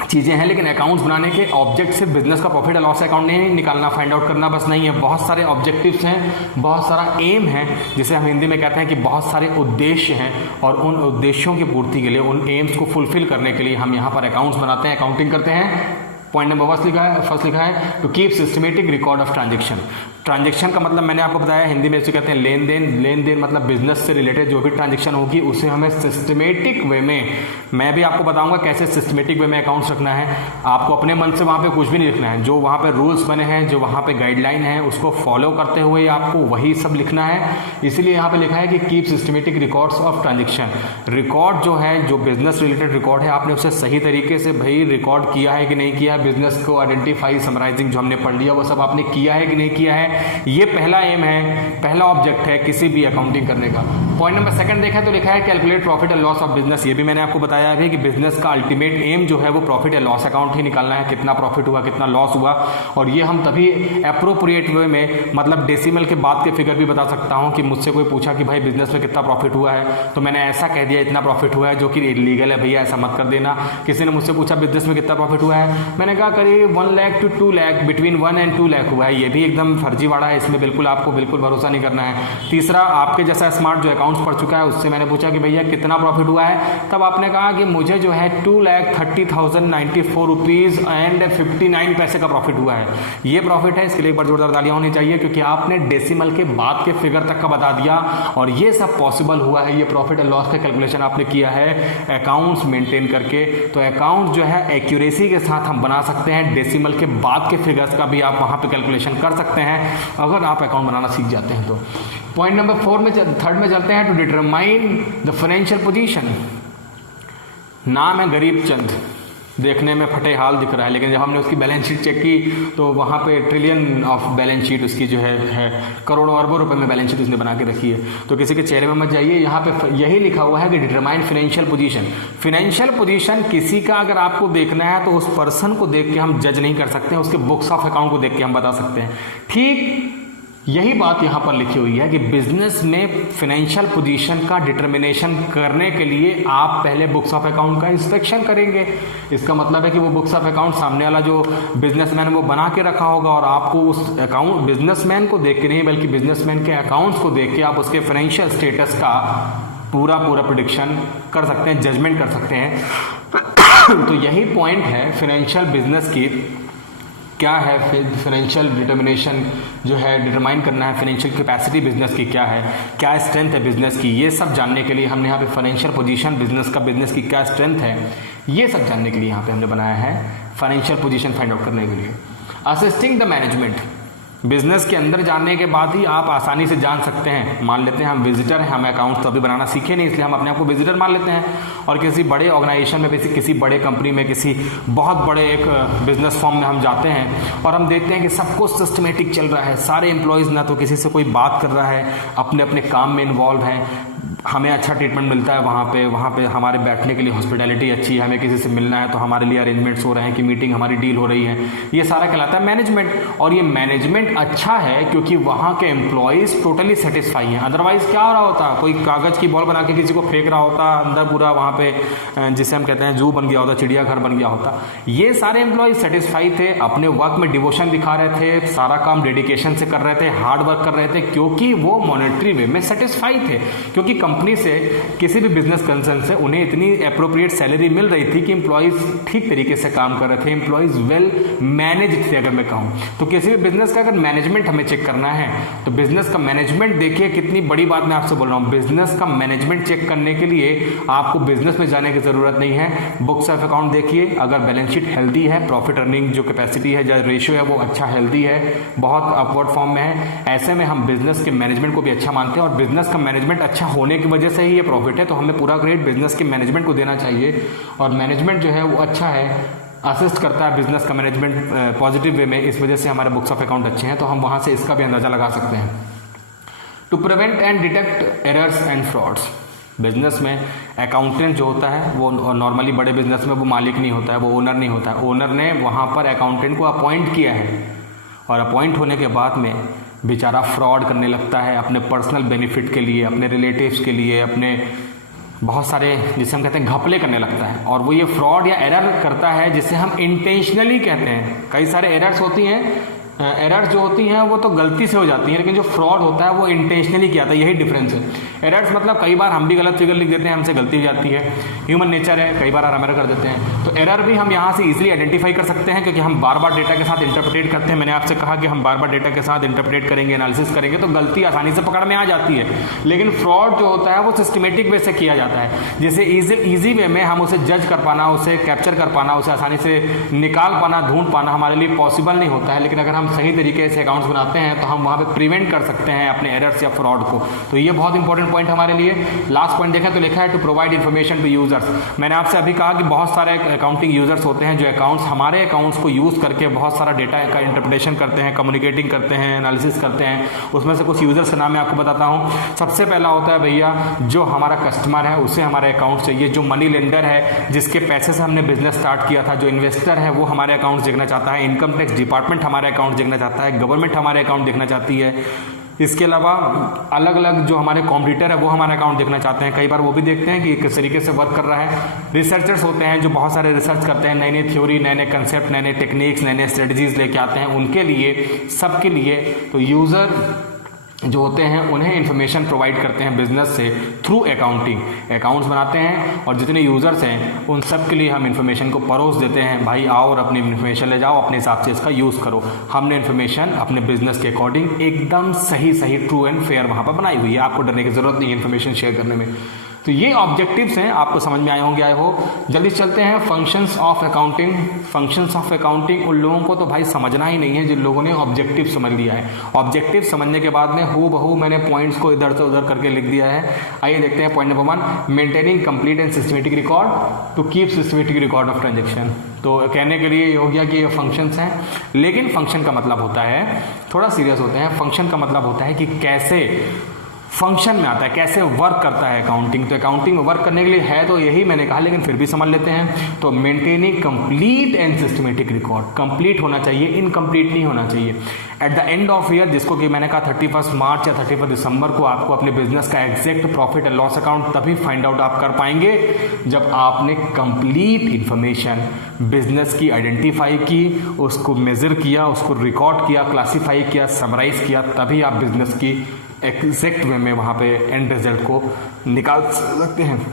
चीज़ें हैं, लेकिन अकाउंट्स बनाने के ऑब्जेक्ट सिर्फ बिजनेस का प्रॉफिट और लॉस अकाउंट नहीं निकालना, फाइंड आउट करना बस नहीं है। बहुत सारे ऑब्जेक्टिव्स हैं, बहुत सारा एम है, जिसे हम हिंदी में कहते हैं कि बहुत सारे उद्देश्य हैं, और उन उद्देश्यों की पूर्ति के लिए, उन एम्स को फुलफिल करने के लिए हम यहाँ पर अकाउंट्स बनाते हैं, अकाउंटिंग करते हैं। पॉइंट नंबर फर्स्ट लिखा है to keep systematic record of transaction. Transaction का मतलब मैंने आपको बताया, हिंदी में इसे कहते हैं लेन देन। लेन देन मतलब बिजनेस से रिलेटेड जो भी ट्रांजेक्शन होगी उसे हमें सिस्टमेटिक वे में, मैं भी आपको बताऊंगा कैसे सिस्टमेटिक वे में अकाउंट्स रखना है। आपको अपने मन से वहाँ पे कुछ भी नहीं लिखना है, जो वहाँ पे रूल्स बने हैं, जो वहाँ पे गाइडलाइन है, उसको फॉलो करते हुए आपको वही सब लिखना है। इसीलिए यहाँ पे लिखा है कि keep systematic records of transaction. Record जो है, जो बिजनेस रिलेटेड रिकॉर्ड है, आपने उसे सही तरीके से भाई रिकॉर्ड किया है कि नहीं किया है, बिजनेस को आइडेंटिफाई, समराइजिंग जो हमने पढ़ लिया वो सब आपने किया है कि नहीं किया है। ये पहला एम है, पहला ऑब्जेक्ट है किसी भी अकाउंटिंग करने का। पॉइंट नंबर 2 देखा तो लिखा है calculate profit and loss of business. ये भी मैंने आपको बताया है कि बिजनेस का अल्टीमेट एम जो है वो प्रॉफिट एंड लॉस अकाउंट ही निकालना है, कितना प्रॉफिट हुआ, कितना लॉस हुआ। और ये हम तभी एप्रोप्रिएट वे में, मतलब डेसिमल के बाद के फिगर भी बता सकता हूँ कि मुझसे कोई पूछा कि भाई बिजनेस में कितना प्रॉफिट हुआ है, तो मैंने ऐसा कह दिया इतना प्रॉफिट हुआ है, जो कि इलीगल है भैया, ऐसा मत कर देना। किसी ने मुझसे पूछा बिजनेस में कितना प्रॉफिट हुआ है, मैंने कहा करीब 1 lakh to 2 lakh, between 1 and 2 lakh हुआ है। ये भी एकदम फर्जीवाड़ा है, इसमें बिल्कुल आपको बिल्कुल भरोसा नहीं करना है। तीसरा, आपके जैसा स्मार्ट जो अकाउंट्स पढ़ चुका है उससे मैंने पूछा कि भैया कितना प्रॉफिट हुआ है, तब आपने कहा कि मुझे जो है 2,30,094 रुपीज़ एंड 59 पैसे का प्रॉफिट हुआ है। ये प्रॉफिट है, इसके लिए एक बार जोरदार तालियां होनी चाहिए, क्योंकि आपने डेसिमल के बाद के फिगर तक का बता दिया, और ये सब पॉसिबल हुआ है। ये प्रॉफिट एंड लॉस का कैलकुलेशन आपने किया है अकाउंट्स मेंटेन करके। तो अकाउंट जो है एक्यूरेसी के साथ हम बना सकते हैं, डेसिमल के बाद के फिगर्स का भी आप वहां पे कैलकुलेशन कर सकते हैं अगर आप अकाउंट बनाना सीख जाते हैं तो। पॉइंट नंबर 3 में चलते हैं, to determine the financial position. नाम है गरीब चंद, देखने में फटे हाल दिख रहा है, लेकिन जब हमने उसकी बैलेंस शीट चेक की तो वहाँ पे ट्रिलियन ऑफ बैलेंस शीट उसकी जो है करोड़ों अरबों रुपए में बैलेंस शीट उसने बना के रखी है। तो किसी के चेहरे में मत जाइए, यहाँ पे यही लिखा हुआ है कि determine financial position. Financial position किसी का अगर आपको देखना है तो उस पर्सन को देख के हम जज नहीं कर सकते हैं, उसके बुक्स ऑफ अकाउंट को देख के हम बता सकते हैं। ठीक यही बात यहाँ पर लिखी हुई है कि बिजनेस में फाइनेंशियल पोजीशन का डिटर्मिनेशन करने के लिए आप पहले बुक्स ऑफ अकाउंट का इंस्पेक्शन करेंगे। इसका मतलब है कि वो बुक्स ऑफ अकाउंट सामने वाला जो बिजनेसमैन वो बना के रखा होगा, और आपको उस अकाउंट बिजनेसमैन को देख के नहीं बल्कि बिजनेसमैन के अकाउंट्स को देख के आप उसके फाइनेंशियल स्टेटस का पूरा प्रिडिक्शन कर सकते हैं, जजमेंट कर सकते हैं। तो यही पॉइंट है फाइनेंशियल बिजनेस की, क्या है फाइनेंशियल डिटर्मिनेशन जो है, डिटरमाइन करना है फाइनेंशियल कैपेसिटी बिजनेस की क्या है, क्या स्ट्रेंथ है बिजनेस की। ये सब जानने के लिए हमने यहाँ पे फाइनेंशियल पोजीशन बिजनेस का, बिजनेस की क्या स्ट्रेंथ है, ये सब जानने के लिए यहाँ पे हमने बनाया है फाइनेंशियल पोजीशन फाइंड आउट करने के लिए। असिस्टिंग द मैनेजमेंट, बिजनेस के अंदर जानने के बाद ही आप आसानी से जान सकते हैं। मान लेते हैं हम विजिटर हैं, हमें अकाउंट्स तो अभी बनाना सीखे नहीं, इसलिए हम अपने आप को विजिटर मान लेते हैं, और किसी बड़े ऑर्गेनाइजेशन में, किसी बड़े कंपनी में, किसी बहुत बड़े एक बिजनेस फॉर्म में हम जाते हैं और हम देखते हैं कि सब कुछ सिस्टमेटिक चल रहा है, सारे एम्प्लॉयज़ ना तो किसी से कोई बात कर रहा है, अपने अपने काम में इन्वॉल्व हैं, हमें अच्छा ट्रीटमेंट मिलता है वहाँ पे हमारे बैठने के लिए हॉस्पिटैलिटी अच्छी है, हमें किसी से मिलना है तो हमारे लिए अरेंजमेंट्स हो रहे हैं कि मीटिंग हमारी डील हो रही है, ये सारा कहलाता है मैनेजमेंट। और ये मैनेजमेंट अच्छा है क्योंकि वहाँ के एम्प्लॉयज़ टोटली सेटिस्फाई हैं। अदरवाइज क्या हो रहा होता, कोई कागज़ की बॉल बना के किसी को फेंक रहा होता, अंदर पूरा वहाँ पे जिसे हम कहते हैं जू बन गया होता, चिड़ियाघर बन गया होता। ये सारे एम्प्लॉयज़ सेटिस्फाई थे, अपने वर्क में डिवोशन दिखा रहे थे, सारा काम डेडिकेशन से कर रहे थे, हार्ड वर्क कर रहे थे, क्योंकि वो मॉनेटरी वे में सेटिस्फाई थे, क्योंकि कंपनी से किसी भी बिजनेस कंसर्न से उन्हें इतनी अप्रोप्रिएट सैलरी मिल रही थी कि एम्प्लॉयज़ ठीक तरीके से काम कर रहे थे, एम्प्लॉयज़ वेल मैनेज्ड थे। अगर मैं कहूँ तो किसी भी बिजनेस का अगर मैनेजमेंट हमें चेक करना है तो बिजनेस का मैनेजमेंट देखिए कितनी बड़ी बात मैं आपसे बोल रहा हूँ। बिजनेस का मैनेजमेंट चेक करने के लिए आपको बिजनेस में जाने की जरूरत नहीं है। बुक्स ऑफ अकाउंट देखिए, अगर बैलेंस शीट हेल्दी है, प्रॉफिट अर्निंग जो कैपेसिटी है, जो रेशियो है वो अच्छा हेल्दी है, बहुत अपवर्ड फॉर्म में है, ऐसे में हम बिजनेस के मैनेजमेंट को भी अच्छा मानते हैं और बिजनेस का मैनेजमेंट अच्छा होने की वजह से ही ये प्रॉफिट है। तो हमें पूरा क्रेडिट बिजनेस के मैनेजमेंट को देना चाहिए और मैनेजमेंट जो है वो अच्छा है, असिस्ट करता है बिजनेस का मैनेजमेंट पॉजिटिव वे में, इस वजह से हमारे बुक्स ऑफ अकाउंट अच्छे हैं। तो हम वहाँ से इसका भी अंदाजा लगा सकते हैं। To prevent and detect errors and frauds, business में अकाउंटेंट जो होता है वो नॉर्मली बड़े बिजनेस में वो मालिक नहीं होता है, वो ओनर नहीं होता है। ओनर ने वहाँ पर अकाउंटेंट को अपॉइंट किया है और अपॉइंट होने के बाद में बेचारा फ्रॉड करने लगता है अपने पर्सनल बेनिफिट के लिए, अपने रिलेटिव्स के लिए, अपने बहुत सारे जिसे हम कहते हैं घपले करने लगता है। और वो ये फ्रॉड या एरर करता है जिसे हम इंटेंशनली कहते हैं। कई सारे एरर्स होती हैं, एरर्स जो होती हैं वो तो गलती से हो जाती हैं, लेकिन जो फ्रॉड होता है वो इंटेंशनली किया था, यही डिफरेंस है। एरर्स मतलब कई बार हम भी गलत फिगर लिख देते हैं, हमसे गलती हो जाती है, ह्यूमन नेचर है, कई बार हम एरर कर देते हैं। तो एरर भी हम यहाँ से इजीली आइडेंटिफाई कर सकते हैं क्योंकि हम बार बार डेटा के साथ इंटरप्रेट करते हैं। मैंने आपसे कहा कि हम बार बार डेटा के साथ इंटरप्रेट करेंगे, एनालिसिस करेंगे तो गलती आसानी से पकड़ में आ जाती है। लेकिन फ्रॉड जो होता है वो सिस्टमेटिक वे से किया जाता है, जिसे ईजी वे में हम उसे जज कर पाना, उसे कैप्चर कर पाना, उसे आसानी से निकाल पाना, ढूंढ पाना हमारे लिए पॉसिबल नहीं होता है। लेकिन अगर हम सही तरीके से अकाउंट्स बनाते हैं तो हम वहाँ पे प्रिवेंट कर सकते हैं अपने एरर्स या फ्रॉड को। तो ये बहुत इंपॉर्टेंट पॉइंट हमारे लिए। लास्ट पॉइंट देखा तो लिखा है to provide information to users. मैंने आपसे अभी कहा कि बहुत सारे अकाउंटिंग यूजर्स होते हैं जो अकाउंट्स हमारे अकाउंट्स को यूज करके बहुत सारा डेटा का इंटरप्रिटेशन करते हैं, कम्युनिकेटिंग करते हैं, एनालिसिस करते हैं। उसमें से कुछ यूजर्स का नाम मैं आपको बताता हूँ। सबसे पहला होता है भैया जो हमारा कस्टमर है उसे हमारे अकाउंट चाहिए, जो मनी लेंडर है जिसके पैसे से हमने बिजनेस स्टार्ट किया था, जो इन्वेस्टर है वो हमारे अकाउंट देखना चाहता है, इनकम टैक्स डिपार्टमेंट हमारे अकाउंट देखना चाहता है, गवर्नमेंट हमारे अकाउंट देखना चाहती है। इसके अलावा अलग अलग जो हमारे कॉम्पिटिटर है वो हमारा अकाउंट देखना चाहते हैं, कई बार वो भी देखते हैं कि किस तरीके से वर्क कर रहा है। रिसर्चर्स होते हैं जो बहुत सारे रिसर्च करते हैं, नई नई थ्योरी, नए नए कंसेप्ट, नए नए टेक्निक्स, नए नए स्ट्रेटजीज लेके आते हैं, उनके लिए सबके लिए तो यूज़र जो होते हैं उन्हें इन्फॉर्मेशन प्रोवाइड करते हैं बिजनेस से थ्रू अकाउंटिंग। अकाउंट्स बनाते हैं और जितने यूज़र्स हैं उन सब के लिए हम इन्फॉर्मेशन को परोस देते हैं, भाई आओ और अपनी इन्फॉर्मेशन ले जाओ, अपने हिसाब से इसका यूज़ करो। हमने इन्फॉर्मेशन अपने बिजनेस के अकॉर्डिंग एकदम सही ट्रू एंड फेयर वहाँ पर बनाई हुई है, आपको डरने की जरूरत नहीं है इन्फॉर्मेशन शेयर करने में। तो ये ऑब्जेक्टिव्स हैं, आपको समझ में आए होंगे, आए हो। जल्दी चलते हैं functions of accounting. Functions of accounting उन लोगों को तो भाई समझना ही नहीं है जिन लोगों ने ऑब्जेक्टिव समझ लिया है। ऑब्जेक्टिव समझने के बाद में हूबहू मैंने पॉइंट्स को इधर से उधर करके लिख दिया है। आइए देखते हैं point number 1, maintaining complete and systematic record to keep systematic record of transaction. तो कहने के लिए ये हो गया कि ये फंक्शंस हैं, लेकिन फंक्शन का मतलब होता है, थोड़ा सीरियस होते हैं, फंक्शन का मतलब होता है कि कैसे फंक्शन में आता है, कैसे वर्क करता है अकाउंटिंग। तो अकाउंटिंग में वर्क करने के लिए है तो यही मैंने कहा, लेकिन फिर भी समझ लेते हैं। तो maintaining complete and systematic record, complete होना चाहिए, इनकम्प्लीट नहीं होना चाहिए। At the end of year, जिसको कि मैंने कहा 31 मार्च या 31 दिसंबर को आपको अपने बिजनेस का exact profit and loss account तभी फाइंड आउट आप कर पाएंगे जब आपने कंप्लीट इंफॉर्मेशन बिजनेस की आइडेंटिफाई की, उसको मेजर किया, उसको रिकॉर्ड किया, क्लासीफाई किया, समराइज किया, तभी आप बिजनेस की एग्जैक्ट वे में वहाँ पे एंड रिजल्ट को निकाल सकते हैं।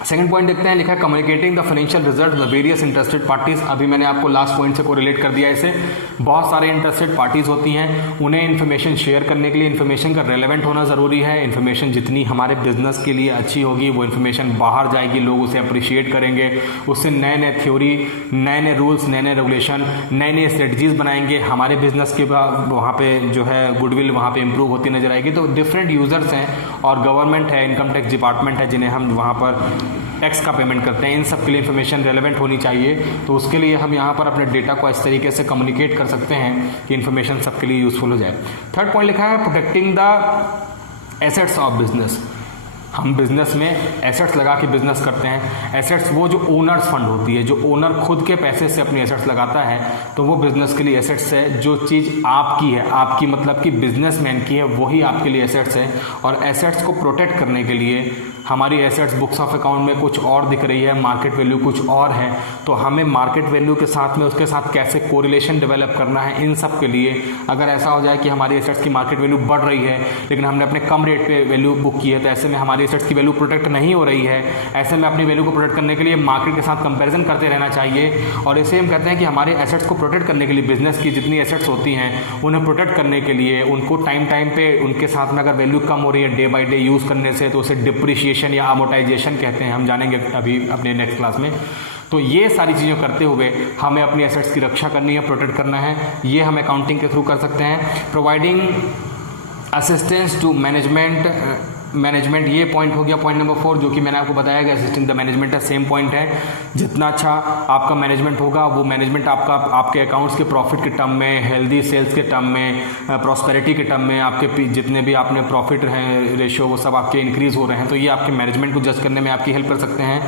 सेकंड पॉइंट देखते हैं, लिखा है communicating the financial result the various interested parties. अभी मैंने आपको लास्ट पॉइंट से कोरिलेट कर दिया। इसे बहुत सारे इंटरेस्टेड पार्टीज होती हैं, उन्हें इन्फॉर्मेशन शेयर करने के लिए इन्फॉर्मेशन का रेलेवेंट होना ज़रूरी है। इन्फॉर्मेशन जितनी हमारे बिजनेस के लिए अच्छी होगी वो इन्फॉर्मेशन बाहर जाएगी, लोग उसे अप्रिशिएट करेंगे, उससे नए नए थ्योरी, नए नए रूल्स, नए नए रेगुलेशन, नए नए स्ट्रेटजीज बनाएंगे, हमारे बिजनेस के वहाँ पे जो है गुडविल वहाँ पे इंप्रूव होती नजर आएगी। तो डिफरेंट यूजर्स हैं और गवर्नमेंट है, इनकम टैक्स डिपार्टमेंट है, जिन्हें हम वहाँ पर टैक्स का पेमेंट करते हैं, इन सब के लिए इन्फॉर्मेशन रेलेवेंट होनी चाहिए। तो उसके लिए हम यहाँ पर अपने डेटा को इस तरीके से कम्युनिकेट कर सकते हैं कि इन्फॉर्मेशन सबके लिए यूजफुल हो जाए। थर्ड पॉइंट लिखा है protecting the assets of business. हम बिजनेस में एसेट्स लगा के बिजनेस करते हैं। एसेट्स वो जो ओनर्स फंड होती है, जो ओनर खुद के पैसे से अपनी एसेट्स लगाता है, तो वो बिजनेस के लिए एसेट्स है। जो चीज़ आपकी है, आपकी मतलब कि बिजनेसमैन की है, वही आपके लिए एसेट्स है। और एसेट्स को प्रोटेक्ट करने के लिए हमारी एसेट्स बुक्स ऑफ अकाउंट में कुछ और दिख रही है, मार्केट वैल्यू कुछ और है, तो हमें मार्केट वैल्यू के साथ में उसके साथ कैसे कोरिलेशन डेवलप करना है, इन सब के लिए अगर ऐसा हो जाए कि हमारी एसेट्स की मार्केट वैल्यू बढ़ रही है लेकिन हमने अपने कम रेट पे वैल्यू बुक की है, तो ऐसे में हमारी हमारी एसेट्स की वैल्यू प्रोटेक्ट नहीं हो रही है। ऐसे में अपनी वैल्यू को प्रोटेक्ट करने के लिए मार्केट के साथ कंपैरिजन करते रहना चाहिए। और इसे हम कहते हैं कि हमारे एसेट्स को प्रोटेक्ट करने के लिए बिजनेस की जितनी एसेट्स होती हैं उन्हें प्रोटेक्ट करने के लिए उनको टाइम पे उनके साथ में अगर वैल्यू कम हो रही है डे बाई डे यूज़ करने से तो उसे डिप्रिशिएशन या अमोर्टाइजेशन कहते हैं। हम जानेंगे अभी अपने नेक्स्ट क्लास में। तो ये सारी चीज़ें करते हुए हमें अपनी एसेट्स की रक्षा करनी है, प्रोटेक्ट करना है। ये हम अकाउंटिंग के थ्रू कर सकते हैं। प्रोवाइडिंग असिस्टेंस टू मैनेजमेंट ये पॉइंट हो गया, पॉइंट नंबर 4, जो कि मैंने आपको बताया कि असिस्टिंग द मैनेजमेंट है। सेम पॉइंट है, जितना अच्छा आपका मैनेजमेंट होगा वो मैनेजमेंट आपके अकाउंट्स के प्रॉफिट के टर्म में, हेल्दी सेल्स के टर्म में, प्रॉस्पेरिटी के टर्म में, आपके जितने भी आपने प्रॉफिट रेशियो वो सब आपके इंक्रीज हो रहे हैं, तो ये आपके मैनेजमेंट को जज करने में आपकी हेल्प कर सकते हैं।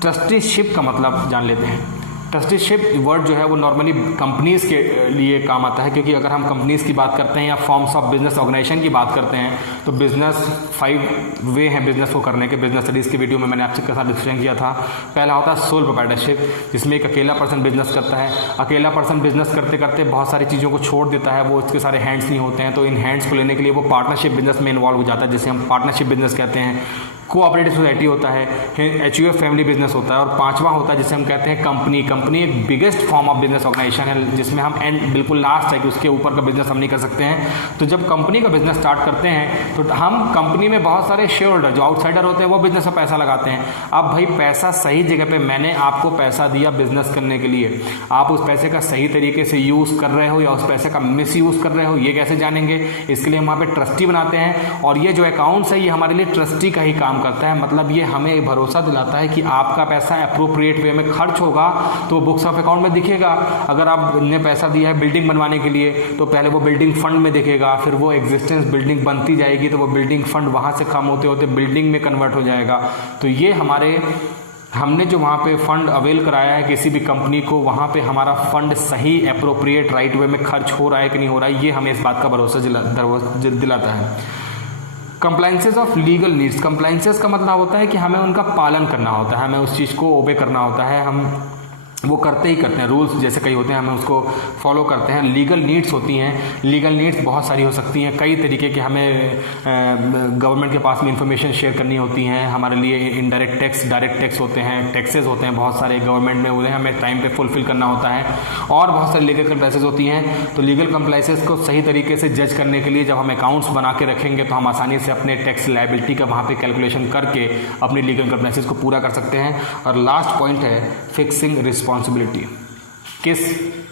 ट्रस्टीशिप का मतलब जान लेते हैं। ट्रस्टीशिप वर्ड जो है वो नॉर्मली कंपनीज़ के लिए काम आता है, क्योंकि अगर हम कंपनीज़ की बात करते हैं या फॉर्म्स ऑफ बिजनेस ऑर्गेनाइजेशन की बात करते हैं तो बिजनेस 5 वे हैं बिजनेस को करने के। बिजनेस स्टडीज़ की वीडियो में मैंने आपके साथ डिस्कशन किया था। पहला होता है सोल प्रोप्राइटरशिप, जिसमें एक अकेला पर्सन बिजनेस करता है। अकेला पर्सन बिजनेस करते करते बहुत सारी चीज़ों को छोड़ देता है, वो इसके सारे हैंड्स नहीं होते हैं, तो इन हैंड्स को लेने के लिए वो पार्टनरशिप बिजनेस में इन्वॉल्व हो जाता है, जिसे हम पार्टनरशिप बिजनेस कहते हैं। कोऑपरेटिव सोसाइटी होता है, HUF फैमिली बिजनेस होता है, और 5वां होता है जिसे हम कहते हैं कंपनी। कंपनी एक biggest form of business organisation है, जिसमें हम एंड बिल्कुल लास्ट है कि उसके ऊपर का बिजनेस हम नहीं कर सकते हैं। तो जब कंपनी का बिजनेस स्टार्ट करते हैं तो हम कंपनी में बहुत सारे शेयर होल्डर जो आउटसाइडर होते हैं वो बिजनेस में पैसा लगाते हैं। अब भाई पैसा सही जगह पे, मैंने आपको पैसा दिया बिजनेस करने के लिए, आप उस पैसे का सही तरीके से यूज़ कर रहे हो या उस पैसे का मिस यूज़ कर रहे हो, ये कैसे जानेंगे? इसके लिए हम वहाँ पे ट्रस्टी बनाते हैं, और ये जो अकाउंट्स है ये हमारे लिए ट्रस्टी का ही काम करता है। मतलब ये हमें भरोसा दिलाता है कि आपका पैसा अप्रोप्रिएट वे में खर्च होगा तो बुक्स ऑफ अकाउंट में दिखेगा। अगर आपने पैसा दिया है बिल्डिंग बनवाने के लिए तो पहले वो बिल्डिंग फंड में दिखेगा, फिर वो एग्जिस्टेंस बिल्डिंग बनती जाएगी तो वो बिल्डिंग फंड वहाँ से कम होते होते बिल्डिंग में कन्वर्ट हो जाएगा। तो ये हमने जो वहाँ पे फंड अवेल कराया है किसी भी कंपनी को, वहाँ पे हमारा फंड सही अप्रोप्रिएट राइट वे में खर्च हो रहा है कि नहीं हो रहा है, ये हमें इस बात का भरोसा दिलाता है। Compliances of legal needs. Compliances का मतलब होता है कि हमें उनका पालन करना होता है, हमें उस चीज़ को ओबे करना होता है, हम वो करते ही करते हैं। रूल्स जैसे कई होते हैं हमें उसको फॉलो करते हैं। लीगल नीड्स होती हैं, लीगल नीड्स बहुत सारी हो सकती हैं, कई तरीके के हमें गवर्नमेंट के पास में इंफॉर्मेशन शेयर करनी होती हैं। हमारे लिए इनडायरेक्ट टैक्स, डायरेक्ट टैक्स होते हैं, टैक्सेस होते हैं बहुत सारे गवर्नमेंट में, उन्हें हमें टाइम पे फुलफिल करना होता है, और बहुत सारी लीगल कंप्लाइंसेस होती हैं। तो लीगल कंप्लाइंसेस को सही तरीके से जज करने के लिए जब हम अकाउंट्स बना के रखेंगे तो हम आसानी से अपने टैक्स लायबिलिटी का वहाँ पर कैलकुलेशन करके अपनी लीगल कंप्लाइंसेस को पूरा कर सकते हैं। और लास्ट पॉइंट है फिक्सिंग रिस्पॉन्सिबिलिटी। किस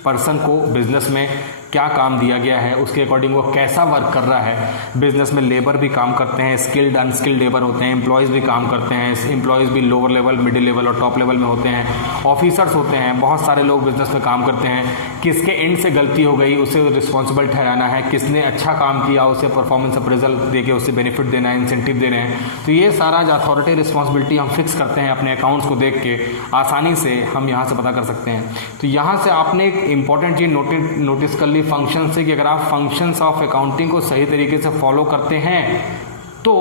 पर्सन को बिजनेस में क्या काम दिया गया है उसके अकॉर्डिंग वो कैसा वर्क कर रहा है। बिजनेस में लेबर भी काम करते हैं, स्किल्ड अनस्किल्ड लेबर होते हैं, एम्प्लॉयज़ भी काम करते हैं, एम्प्लॉयज़ भी लोअर लेवल, मिडिल लेवल और टॉप लेवल में होते हैं, ऑफिसर्स होते हैं, बहुत सारे लोग बिजनेस में काम करते हैं। किसके एंड से गलती हो गई उसे रिस्पॉन्सिबल ठहराना है, किसने अच्छा काम किया उसे परफॉर्मेंस अप्रेजल देके उसे बेनिफिट देना है, इंसेंटिव देने हैं। तो ये सारा जो अथॉरिटी रिस्पॉन्सिबिलिटी हम फिक्स करते हैं अपने अकाउंट्स को देख के, आसानी से हम यहाँ से पता कर सकते हैं। तो यहाँ से आपने एक इंपॉर्टेंट चीज़ नोटिस कर ली फंक्शन से, कि अगर आप फंक्शंस ऑफ अकाउंटिंग को सही तरीके से फॉलो करते हैं तो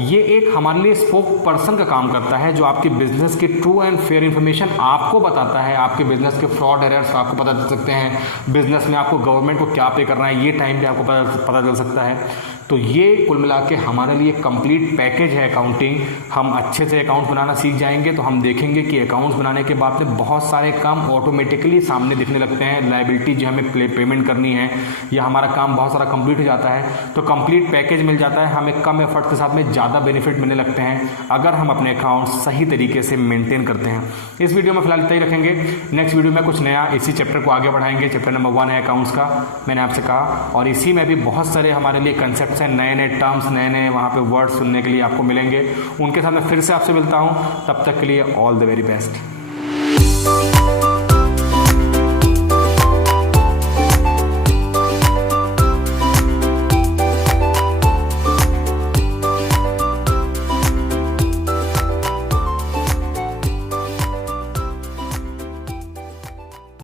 ये एक हमारे लिए स्पोक पर्सन का काम करता है, जो आपके बिजनेस की ट्रू एंड फेयर इन्फॉर्मेशन आपको बताता है। आपके बिजनेस के फ्रॉड एरर्स आपको पता चल सकते हैं, बिजनेस में आपको गवर्नमेंट को क्या पे करना है ये टाइम पे आपको पता चल सकता है। तो ये कुल मिला के हमारे लिए कंप्लीट पैकेज है अकाउंटिंग। हम अच्छे से अकाउंट्स बनाना सीख जाएंगे तो हम देखेंगे कि अकाउंट्स बनाने के बाद में बहुत सारे काम ऑटोमेटिकली सामने दिखने लगते हैं। लायबिलिटी जो हमें पेमेंट करनी है या हमारा काम बहुत सारा कंप्लीट हो जाता है, तो कंप्लीट पैकेज मिल जाता है, हमें कम एफर्ट के साथ में ज़्यादा बेनिफिट मिलने लगते हैं अगर हम अपने अकाउंट्स सही तरीके से मेंटेन करते हैं। इस वीडियो में फिलहाल इतना ही रखेंगे। नेक्स्ट वीडियो में कुछ नया इसी चैप्टर को आगे बढ़ाएंगे। चैप्टर नंबर 1 है अकाउंट्स का, मैंने आपसे कहा, और इसी में भी बहुत सारे हमारे लिए कंसेप्ट हैं, नए नए टर्म्स, नए नए वहाँ पे वर्ड्स सुनने के लिए आपको मिलेंगे। उनके साथ मैं फिर से आपसे मिलता हूँ, तब तक के लिए ऑल द वेरी बेस्ट।